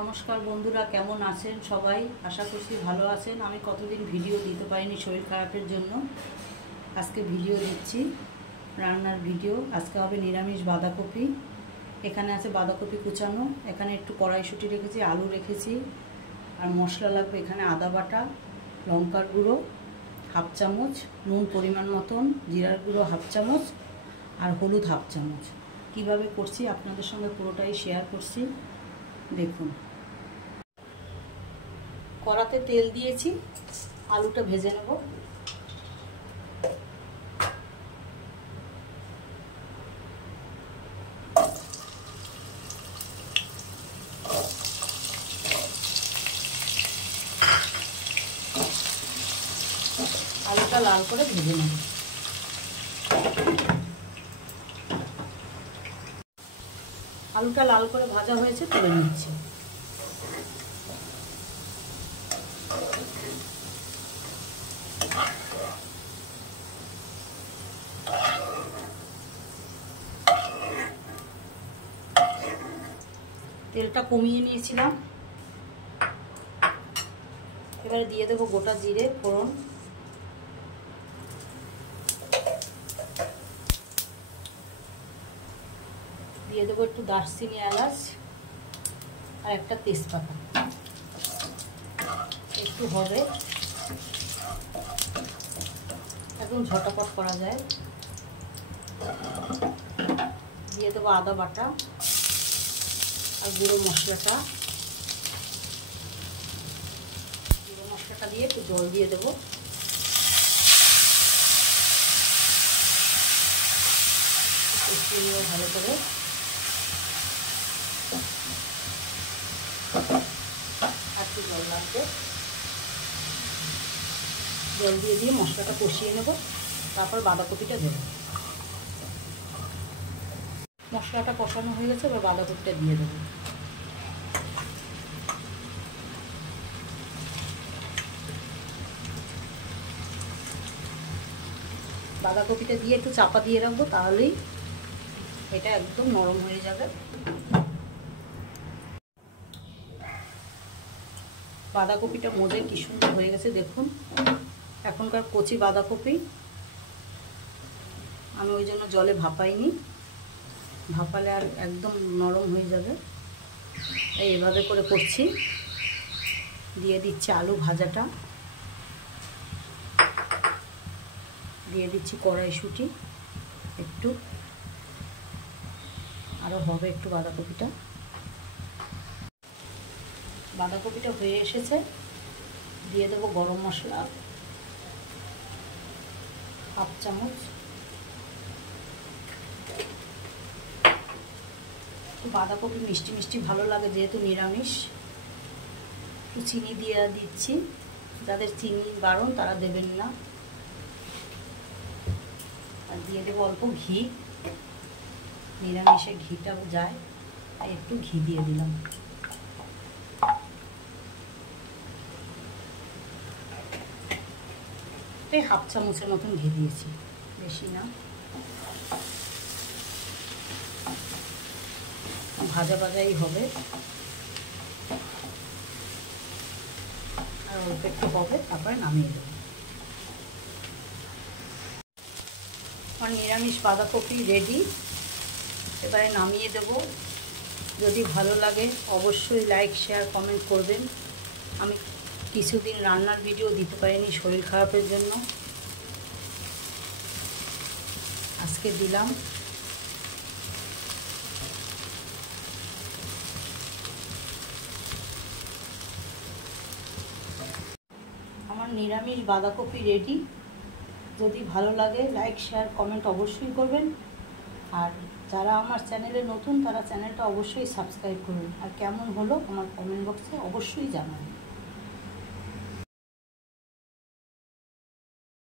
নমস্কার বন্ধুরা, কেমন আছেন সবাই? আশা করছি ভালো আছেন। আমি কতদিন ভিডিও দিতে পারিনি শরীর খারাপের জন্য। আজকে ভিডিও দিচ্ছি, রান্নার ভিডিও। আজকে হবে নিরামিষ বাঁধাকপি। এখানে আছে বাঁধাকপি কুচানো, এখানে একটু কড়াইশুঁটি রেখেছি, আলু রেখেছি, আর মশলা লাগবে এখানে আদা বাটা, লঙ্কার গুঁড়ো হাফ চামচ, নুন পরিমাণ মতন, জিরার গুঁড়ো হাফ চামচ, আর হলুদ হাফ চামচ। কিভাবে করছি আপনাদের সঙ্গে পুরোটাই শেয়ার করছি, দেখুন। কড়াতে তেল দিয়েছি, আলুটা ভেজে নেব। আলুটা লাল করে ভেজে নেব। আলুটা লাল করে ভাজা হয়েছে, তুলে নিচ্ছি। তেলটা কমিয়ে নিয়েছিলাম, এবারে দিয়ে দেবো গোটা জিরে ফোড়ন, দিয়ে দেবো একটু দারচিনি, এলাচ আর একটা তেজপাতা। একটু হবে, একদম ঝটাপট করা যায়। দিয়ে দেবো আদা বাটা আর গুঁড়ো মশলাটা। গুঁড়ো মশলাটা দিয়ে একটু জল দিয়ে দেবো। কষিয়ে ভালো করে। আর একটু জল লাগবে, জল দিয়ে দিয়ে মশলাটা কষিয়ে নেব। তারপর বাঁধাকপিটা দেবো। মশলাটা কষানো হয়ে গেছে, এবার বাঁধাকপিটা দিয়ে দেবো। বাঁধাকপিটা দিয়ে একটু চাপা দিয়ে রাখবো, তাহলেই এটা একদম নরম হয়ে যাবে। বাঁধাকপিটা মজে কি সুন্দর হয়ে গেছে দেখুন। এখনকার কচি বাঁধাকপি, আমি ওই জন্য জলে ভাপাইনি, ভাপালে আর একদম নরম হয়ে যাবে। তাই এভাবে করে করছি। দিয়ে দিচ্ছি আলু ভাজাটা, দিয়ে দিচ্ছি কড়াইশুঁটি একটু, আরও হবে একটু বাঁধাকপিটা। বাঁধাকপিটা হয়ে এসেছে, দিয়ে দেবো গরম মশলা হাফ চামচ, বাঁধাকপি মিষ্টি মিষ্টি ভালো লাগে যেহেতু নিরামিষ। একটু চিনি দিয়ে দিচ্ছি, যাদের চিনি বারণ তারা দেবেন না। আর দিয়ে দেবো অল্প ঘি, নিরামিষে ঘিটা যায় তাই একটু ঘি দিয়ে দিলাম। এই হাফ চামচের মতন ঘি দিয়েছি, বেশি না। ভাজা ভাজাই হবে, আর অল্প একটু হবে, তারপরে নামিয়ে দেবো। আমার নিরামিষ বাঁধাকপি রেডি, এবারে নামিয়ে দেব। যদি ভালো লাগে অবশ্যই লাইক, শেয়ার, কমেন্ট করবেন। আমি কিছুদিন রান্নার ভিডিও দিতে পারিনি শরীর খারাপের জন্য, আজকে দিলাম। আমার নিরামিষ বাঁধাকপি রেডি। যদি ভালো লাগে লাইক, শেয়ার, কমেন্ট অবশ্যই করবেন। আর যারা আমার চ্যানেলে নতুন তারা চ্যানেলটা অবশ্যই সাবস্ক্রাইব করুন। আর কেমন হলো আমার কমেন্ট বক্সে অবশ্যই জানাবেন।